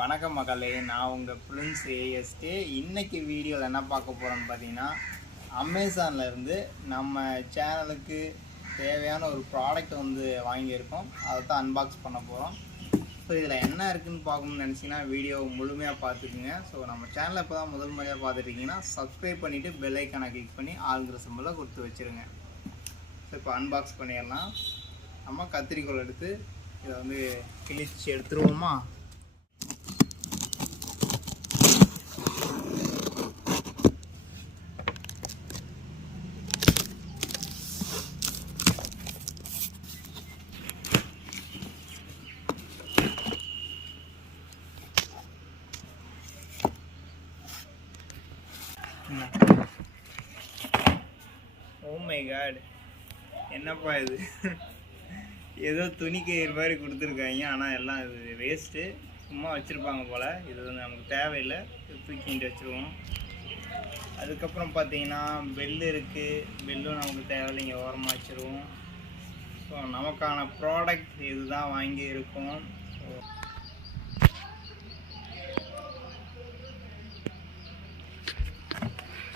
வணக்கம் மக்களே, நான் உங்கள் பிரின்ஸ் ஏஎஸ்கே. இன்றைக்கி வீடியோவில் என்ன பார்க்க போகிறோன்னு பார்த்தீங்கன்னா, அமேசானில் இருந்து நம்ம சேனலுக்கு தேவையான ஒரு ப்ராடக்ட் வந்து வாங்கியிருக்கோம். அதை தான் அன்பாக்ஸ் பண்ண போகிறோம். ஸோ இதில் என்ன இருக்குதுன்னு பார்க்கணும்னு நினச்சிங்கன்னா வீடியோ முழுமையாக பார்த்துக்குங்க. ஸோ நம்ம சேனலை இப்போ தான் முதல் முறையாக பார்த்துட்டிங்கன்னா சப்ஸ்கிரைப் பண்ணிவிட்டு பெல் ஐக்கானை கிளிக் பண்ணி ஆளுங்கிற சிம்பிளை கொடுத்து வச்சுருங்க. ஸோ இப்போ அன்பாக்ஸ் பண்ணிடலாம். நம்ம கத்திரிக்கோல் எடுத்து இதை வந்து கிழிச்சு எடுத்துருவோமா. ஓ மை காட், என்னப்பா இது? ஏதோ துணி கயிறு மாதிரி கொடுத்துருக்காங்க, ஆனால் எல்லாம் இது வேஸ்ட்டு, சும்மா வச்சுருப்பாங்க போல். இது வந்து நமக்கு தேவையில்லை, தூக்கிட்டு வச்சுருவோம். அதுக்கப்புறம் பார்த்தீங்கன்னா பெல்லு இருக்குது. பெல்லும் நமக்கு தேவையில்லை, இங்கே ஓரமாக வச்சுருவோம். ஸோ நமக்கான ப்ராடக்ட் இது தான் வாங்கியிருக்கோம்.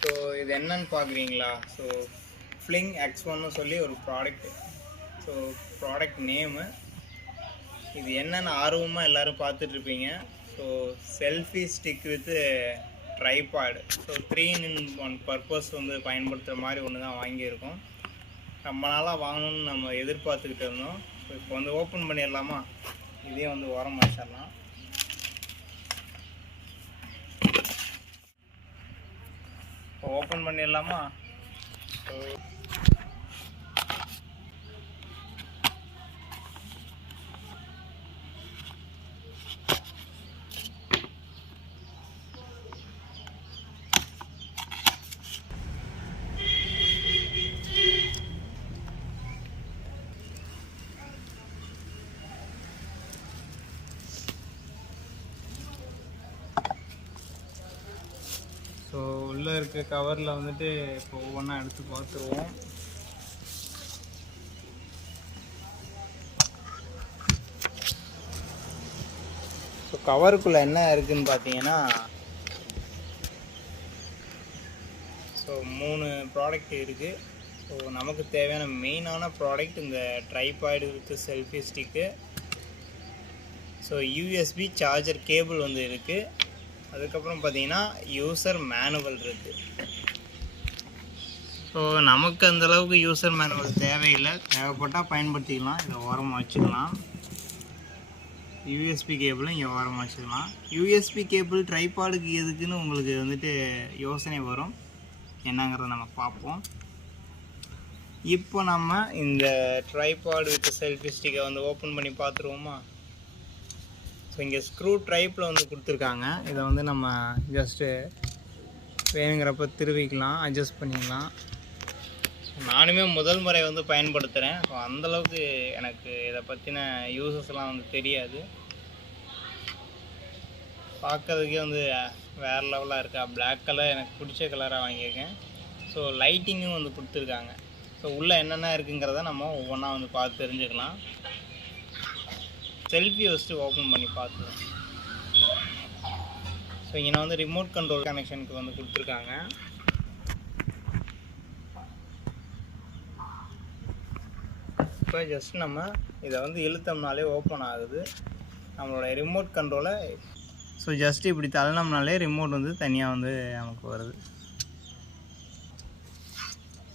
ஸோ இது என்னன்னு பார்க்குறீங்களா? ஸோ ஃப்ளிங் X1ன்னு சொல்லி ஒரு ப்ராடக்ட்டு. ஸோ ப்ராடக்ட் நேமு இது என்னென்னு ஆர்வமாக எல்லோரும் பார்த்துட்ருப்பீங்க. So selfie stick with tripod. So 3-in-1 purpose வந்து பயன்படுத்துகிற மாதிரி ஒன்று தான் வாங்கியிருக்கோம். ரொம்ப நாளாக வாங்கணும்னு நம்ம எதிர்பார்த்துக்கிட்டு இருந்தோம். ஸோ இப்போ வந்து ஓப்பன் பண்ணிடலாமா? இதே வந்து உரம் வச்சிடலாம். இப்போ ஓப்பன் பண்ணிடலாமா? ஸோ உள்ளே இருக்க கவரில் வந்துட்டு இப்போ ஒவ்வொன்றா எடுத்து பார்த்துருவோம். ஸோ கவருக்குள்ளே என்ன இருக்குதுன்னு பார்த்தீங்கன்னா, ஸோ 3 ப்ராடக்ட் இருக்குது. ஸோ நமக்கு தேவையான மெயினான ப்ராடக்ட் இந்த tripod with selfie stick. So USB charger cable வந்து இருக்குது. அதுக்கப்புறம் பார்த்தீங்கன்னா யூசர் மேனுவல் இருக்குது. ஸோ நமக்கு அந்தளவுக்கு யூசர் மேனுவல் தேவையில்லை, தேவைப்பட்டால் பயன்படுத்திக்கலாம். இதை ஓரமாக வச்சுக்கலாம். யூஎஸ்பி கேபிளும் இங்கே ஓரமாக வச்சுக்கலாம். யூஎஸ்பி கேபிள் ட்ரைபாடுக்கு எதுக்குன்னு உங்களுக்கு வந்துட்டு யோசனை வரும், என்னங்கிறத நம்ம பார்ப்போம். இப்போ நம்ம இந்த ட்ரைபாடு வித் செல்ஃபி ஸ்டிக்கை வந்து ஓப்பன் பண்ணி பார்த்துருவோமா? ஸோ இங்கே ஸ்க்ரூ டைப்பில் வந்து கொடுத்துருக்காங்க. இதை வந்து நம்ம ஜஸ்ட்டு வேணுங்கிறப்ப திருவிக்கலாம், அட்ஜஸ்ட் பண்ணிக்கலாம். நானுமே முதல் முறை வந்து பயன்படுத்துகிறேன். ஸோ அந்தளவுக்கு எனக்கு இதை பற்றின யூசஸ்லாம் வந்து தெரியாது. பார்க்கறதுக்கே வந்து வேறு லெவலாக இருக்கா. பிளாக் கலர் எனக்கு பிடிச்ச கலராக வாங்கியிருக்கேன். ஸோ லைட்டிங்கும் வந்து கொடுத்துருக்காங்க. ஸோ உள்ளே என்னென்ன இருக்குங்கிறத நம்ம ஒவ்வொன்றா வந்து பார்த்து தெரிஞ்சுக்கலாம். செல்ஃபி ஃபஸ்ட்டு ஓப்பன் பண்ணி பார்த்துருவோம். ஸோ இங்கே வந்து ரிமோட் கண்ட்ரோல் கனெக்ஷனுக்கு வந்து கொடுத்துருக்காங்க. இப்போ ஜஸ்ட் நம்ம இதை வந்து இழுத்தோம்னாலே ஓப்பன் ஆகுது நம்மளோட ரிமோட் கண்ட்ரோலை. ஸோ ஜஸ்ட் இப்படி தள்ளினோம்னாலே ரிமோட் வந்து தனியாக வந்து நமக்கு வருது.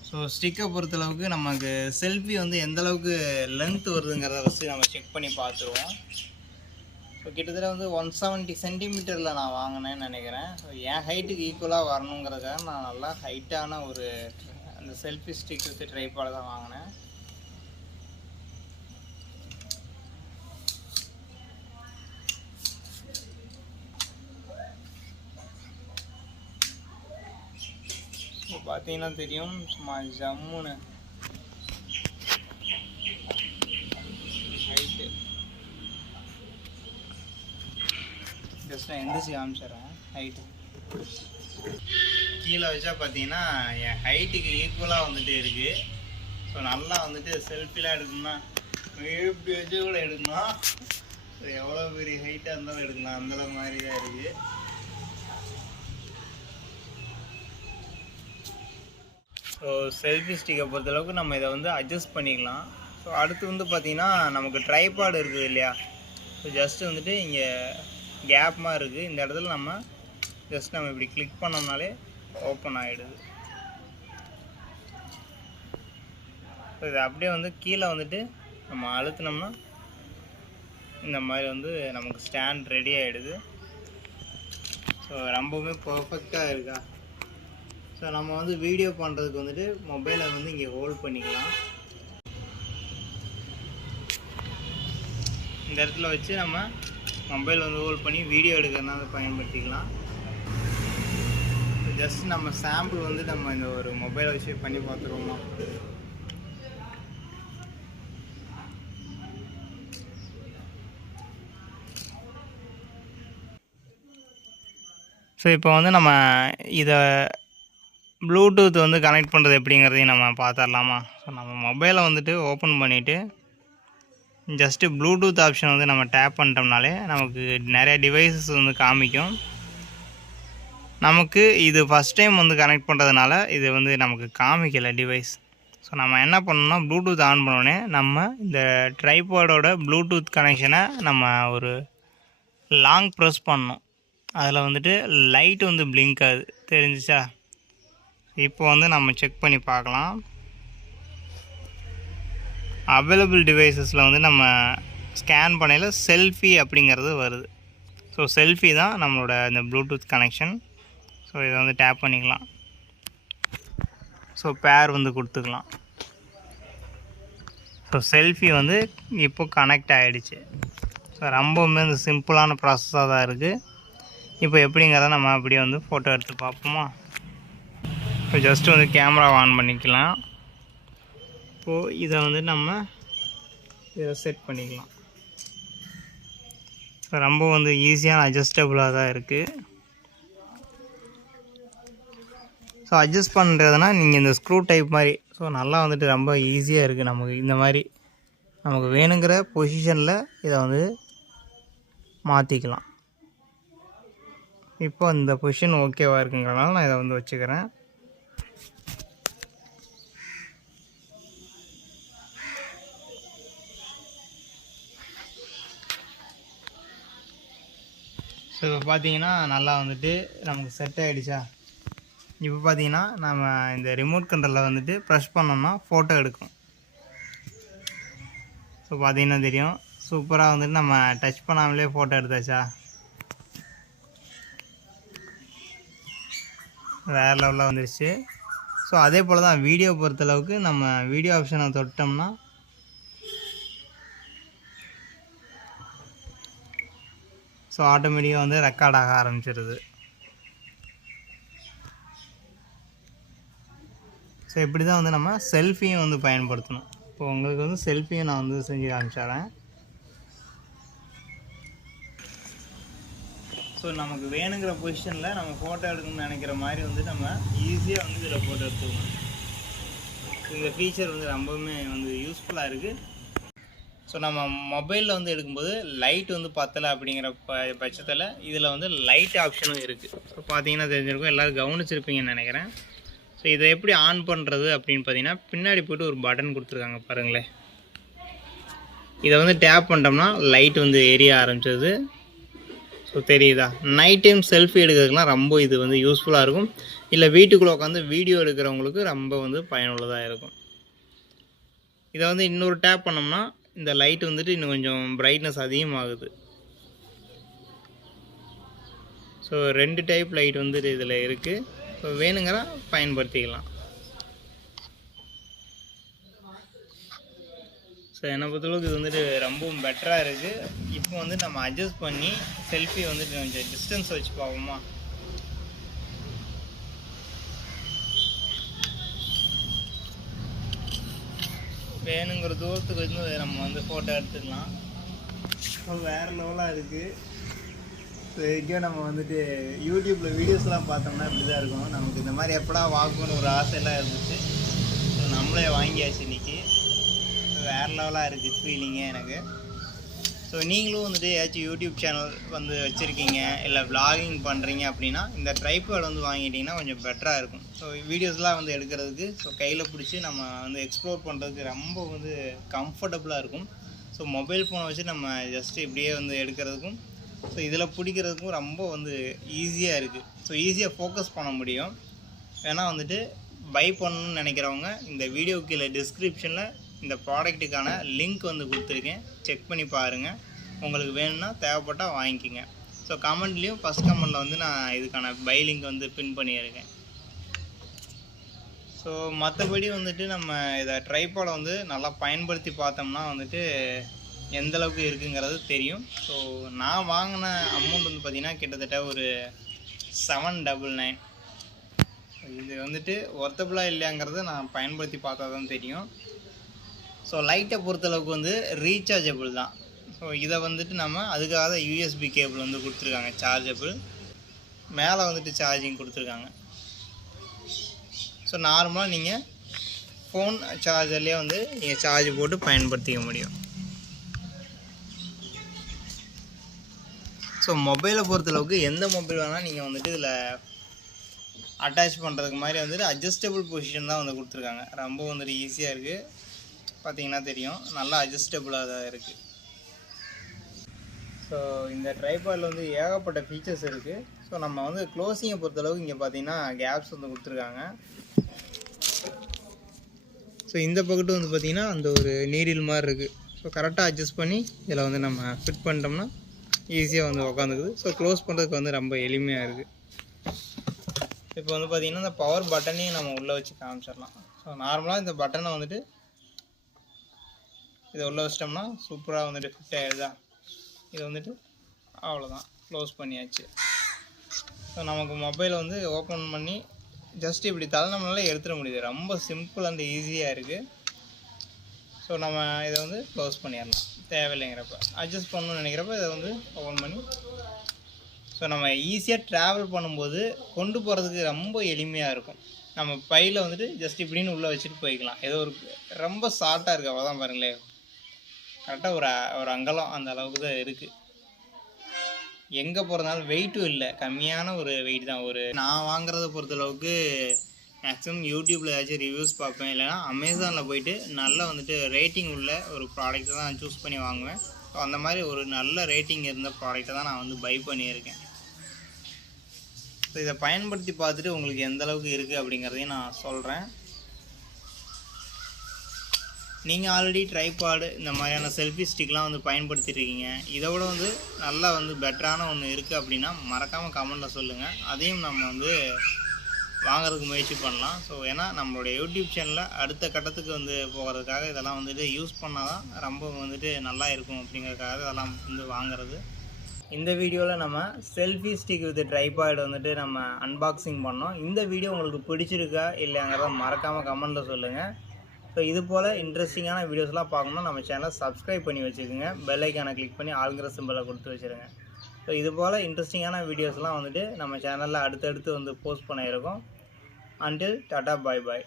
ஸோ ஸ்டிக்கை பொறுத்தளவுக்கு நமக்கு செல்ஃபி வந்து எந்தளவுக்கு லென்த் வருதுங்கிறத வச்சு நம்ம செக் பண்ணி பார்த்துருவோம். ஸோ கிட்டத்தட்ட வந்து 170 சென்டிமீட்டரில் நான் வாங்கினேன்னு நினைக்கிறேன். ஸோ என் ஹைட்டுக்கு ஈக்குவலாக வரணுங்கிறதுக்காக நான் நல்லா ஹைட்டான ஒரு அந்த செல்ஃபி ஸ்டிக் வச்சு ட்ரைபாடு தான் வாங்கினேன். பார்த்தீங்கன்னா தெரியும், சும்மா ஜம்முன்னு ஹைட்டு. ஜஸ்ட் நான் எந்திரிச்சு காமிச்சிட்றேன். ஹைட்டு கீழே வச்சா பார்த்தீங்கன்னா என் ஹைட்டுக்கு ஈக்குவலாக வந்துட்டு இருக்குது. ஸோ நல்லா வந்துட்டு செல்ஃபிலாம் எடுக்கணும்னா எப்படி வச்சு கூட எடுக்கணும். ஸோ எவ்வளோ பெரிய ஹைட்டாக இருந்தாலும் எடுக்கலாம், அந்த மாதிரி தான் இருக்குது. ஸோ செல்ஃபி ஸ்டிக்கை பொறுத்தளவுக்கு நம்ம இதை வந்து அட்ஜஸ்ட் பண்ணிக்கலாம். ஸோ அடுத்து வந்து பார்த்திங்கன்னா நமக்கு ட்ரைபாடு இருக்குது இல்லையா, ஸோ ஜஸ்ட்டு வந்துட்டு இங்கே கேப் மாதிரி இருக்குது, இந்த இடத்துல நம்ம ஜஸ்ட் நம்ம இப்படி கிளிக் பண்ணோம்னாலே ஓப்பன் ஆகிடுது. ஸோ இது அப்படியே வந்து கீழே வந்துட்டு நம்ம அழுத்தினோம்னா இந்த மாதிரி வந்து நமக்கு ஸ்டாண்ட் ரெடி ஆகிடுது. ஸோ ரொம்பவுமே பர்ஃபெக்டாக இருக்கா. ஸோ நம்ம வந்து வீடியோ பண்ணுறதுக்கு வந்துட்டு மொபைலை வந்து இங்கே ஹோல்ட் பண்ணிக்கலாம். இந்த இடத்துல வச்சு நம்ம மொபைல் வந்து ஹோல்ட் பண்ணி வீடியோ எடுக்கிறதுனால பயன்படுத்திக்கலாம். ஜஸ்ட் நம்ம சாம்பிள் வந்து நம்ம இந்த ஒரு மொபைலை வச்சு பண்ணி பார்த்துருவோமா. ஸோ இப்போ வந்து நம்ம இதை ப்ளூடூத் வந்து கனெக்ட் பண்ணுறது எப்படிங்கிறதையும் நம்ம பார்த்துடலாமா. ஸோ நம்ம மொபைலை வந்துட்டு ஓப்பன் பண்ணிவிட்டு ஜஸ்ட்டு ப்ளூடூத் ஆப்ஷன் வந்து நம்ம டேப் பண்ணிட்டோம்னாலே நமக்கு நிறைய டிவைஸஸ் வந்து காமிக்கும். நமக்கு இது ஃபஸ்ட் டைம் வந்து கனெக்ட் பண்ணுறதுனால இது வந்து நமக்கு காமிக்கலை டிவைஸ். ஸோ நம்ம என்ன பண்ணணும்னா ப்ளூடூத் ஆன் பண்ணோடனே நம்ம இந்த ட்ரைபாடோட ப்ளூடூத் கனெக்ஷனை நம்ம ஒரு லாங் ப்ரெஸ் பண்ணணும். அதில் வந்துட்டு லைட் வந்து பிளிங்க் ஆகுது, தெரிஞ்சிச்சா. இப்போ வந்து நம்ம செக் பண்ணி பார்க்கலாம். அவைலபிள் டிவைஸஸில் வந்து நம்ம ஸ்கேன் பண்ணையில் செல்ஃபி அப்படிங்கிறது வருது. ஸோ செல்ஃபி தான் நம்மளோட இந்த ப்ளூடூத் கனெக்ஷன். ஸோ இதை வந்து டேப் பண்ணிக்கலாம். ஸோ பேர் வந்து கொடுத்துக்கலாம். ஸோ செல்ஃபி வந்து இப்போ கனெக்ட் ஆகிடுச்சு. ஸோ ரொம்பவுமே இந்த சிம்பிளான ப்ராசஸாக தான் இருக்குது. இப்போ எப்படிங்கிறத நம்ம அப்படியே வந்து ஃபோட்டோ எடுத்து பார்ப்போமா. இப்போ ஜஸ்ட்டு வந்து கேமரா ஆன் பண்ணிக்கலாம். இப்போது இதை வந்து நம்ம இதை செட் பண்ணிக்கலாம். ஸோ ரொம்ப வந்து ஈஸியான அட்ஜஸ்டபுளாக தான் இருக்குது. ஸோ அட்ஜஸ்ட் பண்ணுறதுனா நீங்கள் இந்த ஸ்க்ரூ டைப் மாதிரி, ஸோ நல்லா வந்துட்டு ரொம்ப ஈஸியாக இருக்குது. நமக்கு இந்த மாதிரி நமக்கு வேணுங்கிற பொசிஷனில் இதை வந்து மாற்றிக்கலாம். இப்போ இந்த பொசிஷன் ஓகேவாக இருக்குங்கிறனால நான் இதை வந்து வச்சுக்கிறேன். ஸோ இப்போ பார்த்தீங்கன்னா நல்லா வந்துட்டு நமக்கு செட் ஆகிடுச்சா. இப்போ பார்த்தீங்கன்னா நம்ம இந்த ரிமோட் கண்ட்ரோலில் வந்துட்டு ப்ரெஸ் பண்ணோம்னா ஃபோட்டோ எடுக்கும். ஸோ பார்த்தீங்கன்னா தெரியும், சூப்பராக வந்துட்டு நம்ம டச் பண்ணாமலே ஃபோட்டோ எடுத்தாச்சா. வேறு லெவலில் வந்துடுச்சு. ஸோ அதே போல் தான் வீடியோ பொறுத்தளவுக்கு நம்ம வீடியோ ஆப்ஷனை தொட்டோம்னா ஸோ ஆட்டோமேட்டிக்காக வந்து ரெக்கார்ட் ஆக ஆரம்பிச்சிடுது. ஸோ இப்படி தான் வந்து நம்ம செல்ஃபியும் வந்து பயன்படுத்தணும். இப்போ உங்களுக்கு வந்து செல்ஃபியும் நான் வந்து செஞ்சு காமிச்சிடுறேன். ஸோ நமக்கு வேணுங்கிற பொசிஷனில் நம்ம ஃபோட்டோ எடுக்கணும்னு நினைக்கிற மாதிரி வந்து நம்ம ஈஸியாக வந்து இதில் ஃபோட்டோ எடுத்துக்கலாம். இந்த ஃபீச்சர் வந்து ரொம்பவுமே வந்து யூஸ்ஃபுல்லாக இருக்குது. ஸோ நம்ம மொபைலில் வந்து எடுக்கும்போது லைட் வந்து பத்தலை அப்படிங்கிற பட்சத்தில் இதில் வந்து லைட் ஆப்ஷனும் இருக்குது. ஸோ பார்த்தீங்கன்னா தெரிஞ்சிருக்கும், எல்லோரும் கவனிச்சிருப்பீங்கன்னு நினைக்கிறேன். ஸோ இதை எப்படி ஆன் பண்ணுறது அப்படின்னு பார்த்தீங்கன்னா பின்னாடி போய்ட்டு ஒரு பட்டன் கொடுத்துருக்காங்க பாருங்களேன். இதை வந்து டேப் பண்ணிட்டோம்னா லைட் வந்து எரிய ஆரம்பிச்சது. ஸோ தெரியுதா, நைட் டைம் செல்ஃபி எடுக்கிறதுக்குலாம் ரொம்ப இது வந்து யூஸ்ஃபுல்லாக இருக்கும். இல்லை வீட்டுக்குள்ளே உட்காந்து வீடியோ எடுக்கிறவங்களுக்கு ரொம்ப வந்து பயனுள்ளதாக இருக்கும். இதை வந்து இன்னொரு டேப் பண்ணோம்னா இந்த லைட் வந்துட்டு இன்னும் கொஞ்சம் பிரைட்னஸ் அதிகமாகுது. ஸோ 2 டைப் லைட் வந்துட்டு இதில் இருக்குது. ஸோ வேணுங்கிற பயன்படுத்திக்கலாம். ஸோ என்னை பொறுத்தளவுக்கு இது வந்துட்டு ரொம்பவும் பெட்டராக இருக்குது. இப்போ வந்து நம்ம அட்ஜஸ்ட் பண்ணி செல்ஃபி வந்துட்டு கொஞ்சம் டிஸ்டன்ஸ் வச்சு பார்ப்போமா. வேணுங்கிற தூரத்துக்கு வந்து நம்ம வந்து ஃபோட்டோ எடுத்துக்கலாம். வேறு லெவலாக இருக்குது. ஸோ எங்கேயோ நம்ம வந்துட்டு யூடியூப்பில் வீடியோஸ்லாம் பார்த்தோம்னா இப்படி தான் இருக்கும். நமக்கு இந்த மாதிரி எப்படா வாங்கணும்னு ஒரு ஆசையெல்லாம் இருந்துச்சு. ஸோ நம்மளே வாங்கியாச்சு இன்றைக்கி. வேறு லெவலாக இருக்குது ஃபீலிங்கே எனக்கு. ஸோ ஸோ நீங்களும் வந்துட்டு ஏதாச்சும் யூடியூப் சேனல் வந்து வச்சுருக்கீங்க, இல்லை vlogging பண்ணுறீங்க அப்படின்னா இந்த ட்ரைபாட் வந்து வாங்கிட்டிங்கன்னா கொஞ்சம் பெட்டராக இருக்கும். ஸோ வீடியோஸ்லாம் வந்து எடுக்கிறதுக்கு ஸோ கையில் பிடிச்சி நம்ம வந்து எக்ஸ்ப்ளோர் பண்ணுறதுக்கு ரொம்ப வந்து கம்ஃபர்டபுளாக இருக்கும். ஸோ மொபைல் ஃபோனை வச்சு நம்ம ஜஸ்ட்டு இப்படியே வந்து எடுக்கிறதுக்கும் ஸோ இதில் பிடிக்கிறதுக்கும் ரொம்ப வந்து ஈஸியாக இருக்குது. ஸோ ஈஸியாக ஃபோக்கஸ் பண்ண முடியும். வேணால் வந்துட்டு பை பண்ணணும்னு நினைக்கிறவங்க இந்த வீடியோ கீழே டிஸ்கிரிப்ஷனில் இந்த ப்ராடக்ட்டுக்கான லிங்க் வந்து கொடுத்துருக்கேன், செக் பண்ணி பாருங்கள். உங்களுக்கு வேணும்னா தேவைப்பட்டால் வாங்கிக்கிங்க. ஸோ கமெண்ட்லேயும் ஃபஸ்ட் கமெண்டில் வந்து நான் இதுக்கான பை லிங்க் வந்து பின் பண்ணியிருக்கேன். ஸோ மற்றபடி வந்துட்டு நம்ம இதை ட்ரைபாடை வந்து நல்லா பயன்படுத்தி பார்த்தோம்னா வந்துட்டு எந்தளவுக்கு இருக்குங்கிறது தெரியும். ஸோ நான் வாங்கின அமௌண்ட் வந்து பார்த்திங்கன்னா கிட்டத்தட்ட ஒரு 799. இது வந்துட்டு ஒர்த்தபுளாக இல்லையாங்கிறது நான் பயன்படுத்தி பார்த்தா தான் தெரியும். ஸோ லைட்டை பொறுத்தளவுக்கு வந்து ரீசார்ஜபிள் தான். ஸோ இதை வந்துட்டு நம்ம அதுக்காக தான் யூஎஸ்பி கேபிள் வந்து கொடுத்துருக்காங்க, சார்ஜபிள். மேலே வந்துட்டு சார்ஜிங் கொடுத்துருக்காங்க. ஸோ நார்மலாக நீங்கள் ஃபோன் சார்ஜர்லேயே வந்து நீங்கள் சார்ஜ் போட்டு பயன்படுத்திக்க முடியும். ஸோ மொபைலை பொறுத்தளவுக்கு எந்த மொபைல் வேணால் நீங்கள் வந்துட்டு இதில் அட்டாச் பண்ணுறதுக்கு மாதிரி வந்துட்டு அட்ஜஸ்டபிள் பொசிஷன் தான் வந்து கொடுத்துருக்காங்க. ரொம்ப வந்துட்டு ஈஸியாக இருக்குது, பார்த்தீங்கன்னா தெரியும், நல்லா அட்ஜஸ்டபுளாக தான் இருக்குது. ஸோ இந்த ட்ரைபாடில் வந்து ஏகப்பட்ட ஃபீச்சர்ஸ் இருக்குது. ஸோ நம்ம வந்து க்ளோஸிங்கை பொறுத்தளவுக்கு இங்கே பார்த்தீங்கன்னா கேப்ஸ் வந்து கொடுத்துருக்காங்க. ஸோ இந்த பக்கெட்டு வந்து பார்த்திங்கன்னா அந்த ஒரு நீடில் மாதிரி இருக்குது. ஸோ கரெக்டாக அட்ஜஸ்ட் பண்ணி இதில் வந்து நம்ம ஃபிட் பண்ணிட்டோம்னா ஈஸியாக வந்து உக்காந்துக்குது. ஸோ க்ளோஸ் பண்ணுறதுக்கு வந்து ரொம்ப எளிமையாக இருக்குது. இப்போ வந்து பார்த்திங்கன்னா இந்த பவர் பட்டனையும் நம்ம உள்ளே வச்சு காமிச்சிடலாம். ஸோ நார்மலாக இந்த பட்டனை வந்துட்டு இதை உள்ளே வச்சிட்டோம்னா சூப்பராக வந்துட்டு ஃபிட் ஆகிடுதா. இது வந்துட்டு அவ்வளோதான், க்ளோஸ் பண்ணியாச்சு. ஸோ நமக்கு மொபைலை வந்து ஓப்பன் பண்ணி ஜஸ்ட் இப்படி தள்ளனோம்னாலே எடுத்துட முடியுது. ரொம்ப சிம்பிள் அண்ட் ஈஸியாக இருக்குது. ஸோ நம்ம இதை வந்து க்ளோஸ் பண்ணிடலாம் தேவையில்லைங்கிறப்ப. அட்ஜஸ்ட் பண்ணணும்னு நினைக்கிறப்ப இதை வந்து ஓப்பன் பண்ணி ஸோ நம்ம ஈஸியாக ட்ராவல் பண்ணும்போது கொண்டு போகிறதுக்கு ரொம்ப எளிமையாக இருக்கும். நம்ம பையில் வந்துட்டு ஜஸ்ட் இப்படின்னு உள்ளே வச்சுட்டு போய்க்கலாம். ஏதோ ஒரு ரொம்ப ஷார்ட்டாக இருக்குது, அவ்வளோதான் பாருங்களேன். கரெக்டாக ஒரு அங்கலம் அந்த அளவுக்கு தான் இருக்குது. எங்கே போகிறதுனால வெயிட்டும் இல்லை, கம்மியான ஒரு வெயிட் தான். நான் வாங்குறத பொறுத்தளவுக்கு மேக்ஸிமம் யூடியூப்பில் ஏதாச்சும் ரிவ்யூஸ் பார்ப்பேன், இல்லைனா அமேசானில் போயிட்டு நல்லா வந்துட்டு ரேட்டிங் உள்ள ஒரு ப்ராடக்ட்டை தான் நான் சூஸ் பண்ணி வாங்குவேன். ஸோ அந்த மாதிரி ஒரு நல்ல ரேட்டிங் இருந்த ப்ராடக்ட்டை தான் நான் வந்து பை பண்ணியிருக்கேன். ஸோ இதை பயன்படுத்தி பார்த்துட்டு உங்களுக்கு எந்த அளவுக்கு இருக்குது அப்படிங்கிறதையும் நான் சொல்கிறேன். நீங்கள் ஆல்ரெடி ட்ரைபாடு இந்த மாதிரியான செல்ஃபி ஸ்டிக்லாம் வந்து பயன்படுத்திட்டுருக்கீங்க, இதோட வந்து நல்லா வந்து பெட்டரான ஒன்று இருக்குது அப்படின்னா மறக்காமல் கமெண்ட்டில் சொல்லுங்கள். அதையும் நம்ம வந்து வாங்குறதுக்கு முயற்சி பண்ணலாம். ஸோ ஏன்னா நம்மளுடைய யூடியூப் சேனலில் அடுத்த கட்டத்துக்கு வந்து போகிறதுக்காக இதெல்லாம் வந்துட்டு யூஸ் பண்ணால் தான் ரொம்ப வந்துட்டு நல்லா இருக்கும் அப்படிங்கிறதுக்காக இதெல்லாம் வந்து வாங்குறது. இந்த வீடியோவில் நம்ம செல்ஃபி ஸ்டிக் வித் ட்ரைபாட் வந்துட்டு நம்ம அன்பாக்சிங் பண்ணோம். இந்த வீடியோ உங்களுக்கு பிடிச்சிருக்கா இல்லையாங்கிறத மறக்காமல் கமெண்ட்டில் சொல்லுங்கள். ஸோ இது போல் இன்ட்ரெஸ்டிங்கான வீடியோஸ்லாம் பார்க்கணுன்னா நம்ம சேனலை சப்ஸ்கிரைப் பண்ணி வச்சுக்கோங்க, பெல் ஐக்கானை கிளிக் பண்ணி ஆல்கிற சிம்பிளை கொடுத்து வச்சுருங்க. ஸோ இது போல் இன்ட்ரெஸ்டிங்கான வீடியோஸ்லாம் வந்துட்டு நம்ம சேனலில் அடுத்தடுத்து வந்து போஸ்ட் பண்ண இருக்கோம். Until Tata, bye bye.